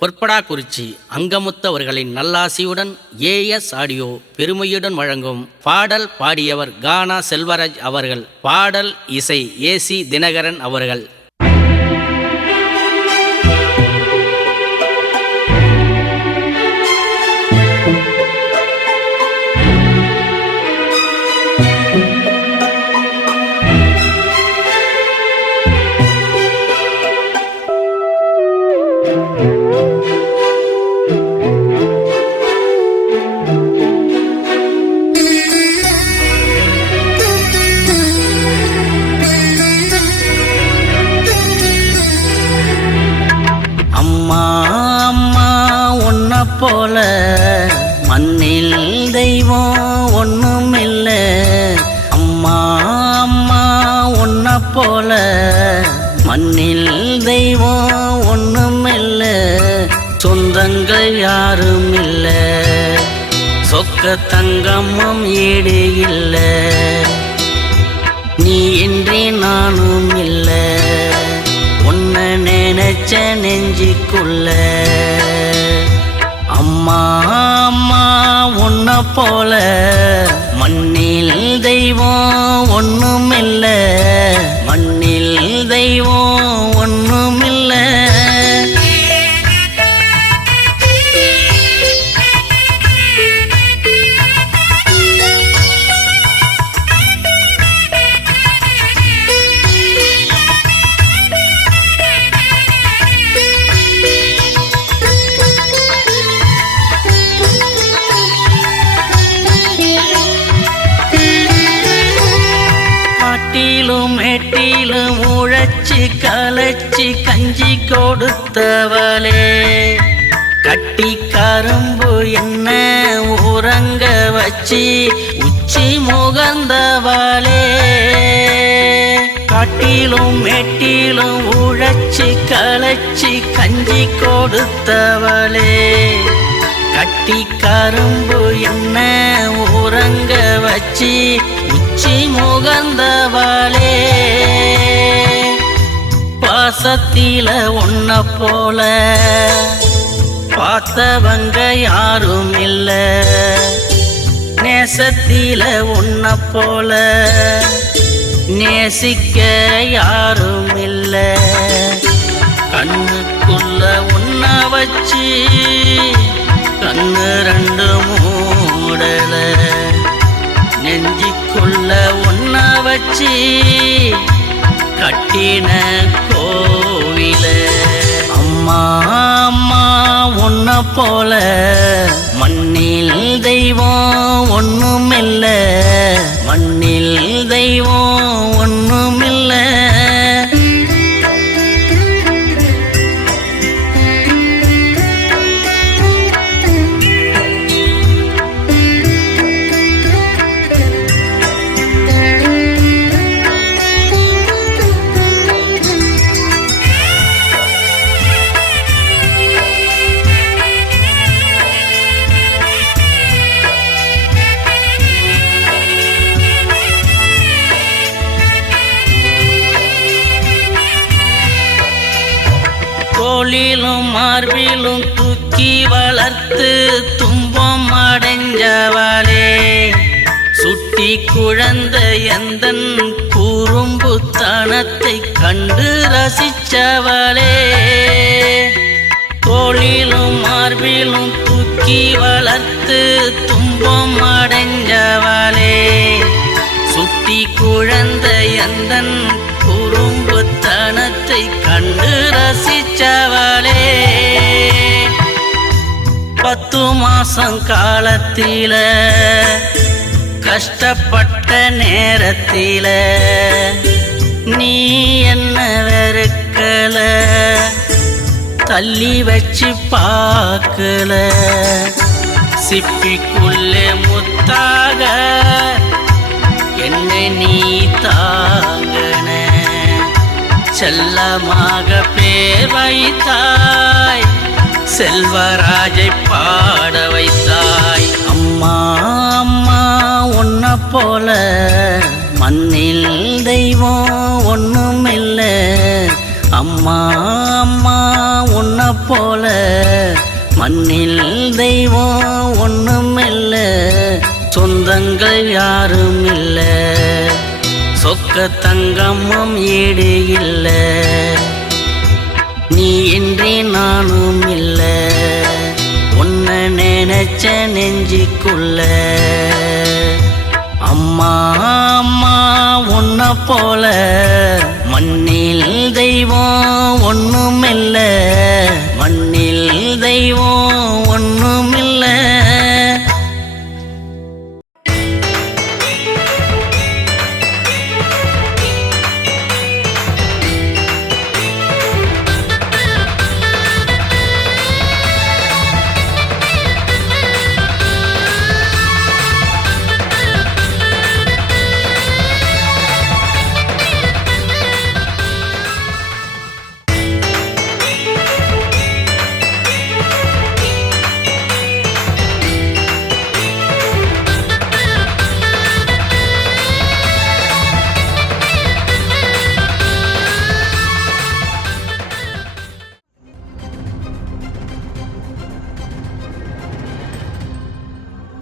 பொற்படாக்குறிச்சி அங்கமுத்து அவர்களின் நல்லாசியுடன் as audio பெருமையுடன் வழங்கும் பாடல் பாடியவர் கானா செல்வராஜ் அவர்கள். பாடல் இசை ஏசி தினகரன் அவர்கள். அம்மா அம்மா உன்ன போல மண்ணில் தெய்வம் ஒண்ணுமில்ல. அம்மா அம்மா உன்ன போல மண்ணில் தெய்வம் ஒண்ணுமில்ல. சொந்தங்கள் யாரும் இல்ல, சொக்க தங்கமும் ஈடு இல்ல. நீ இன்றி நானும் இல்ல, உன்னை நினைச்ச நெஞ்சுக்குள்ள. அம்மா அம்மா உன்ன போல மண்ணில் தெய்வம் ஒண்ணுமில்ல. மண்ணில் தெய்வம் ஒண்ணுமில்ல. மேட்டிலும் உழைச்சி கலைச்சி கஞ்சி கொடுத்தவளே, கட்டி கரும்பு என்ன உறங்க வச்சி உச்சி முகந்தவளே. காட்டிலும் மேட்டிலும் உழைச்சி கலைச்சி கஞ்சி கொடுத்தவளே, கட்டி கரும்பு என்ன உறங்க வச்சி உச்சி முகந்தவளே. பாசத்தில உன்ன போல பார்த்தவங்க யாரும் இல்ல. நேசத்தில உன்ன போல நேசிக்க யாரும் இல்ல. கண்ணுக்குள்ள உன்ன வச்சு கண்ணு ரெண்டு மூடல, நெஞ்சிக்குள்ள உன்ன வச்சு கட்டின கோவில. அம்மா அம்மா உன்ன போல மண்ணில் தெய்வம் ஒண்ணுமில்ல. மண்ணில் தெய்வம் ஒண்ணுமில்ல. தோளிலும் மார்பிலும் தூக்கி வளர்த்து துன்பம் அடைஞ்சவளே, சுட்டி குழந்தை எந்தன் குறும்புத்தனத்தை கண்டு ரசிச்சவளே. தோளிலும் மார்பிலும் தூக்கி வளர்த்து துன்பம் அடைஞ்சவளே, சுட்டி குழந்தை எந்தன் குறும்புத்தனத்தை கண்டு ரசிச்சவளே. 10 மாசம் காலத்தில கஷ்டப்பட்ட நேரத்தில நீ என்ன வெறுக்கல, தள்ளி வச்சு பார்க்கல. சிப்பிக்குள்ளே முத்தாக என்னை நீ தாங்கன, செல்லமாக பேர் வைத்தாய், செல்வராஜை பாட வைத்தாய். அம்மா அம்மா உன்ன போல மண்ணில் தெய்வம் ஒண்ணுமில்ல. அம்மா அம்மா உன்ன போல மண்ணில் தெய்வம் ஒண்ணுமில்ல, சொந்தங்கள் யாரும் இல்ல, சொக்க தங்கமும் ஈடு இல்ல, நீ இன்றி நானும் இல்ல, உன்னை நினைச்ச நெஞ்சிக்குள்ள. அம்மா அம்மா உன்னை போல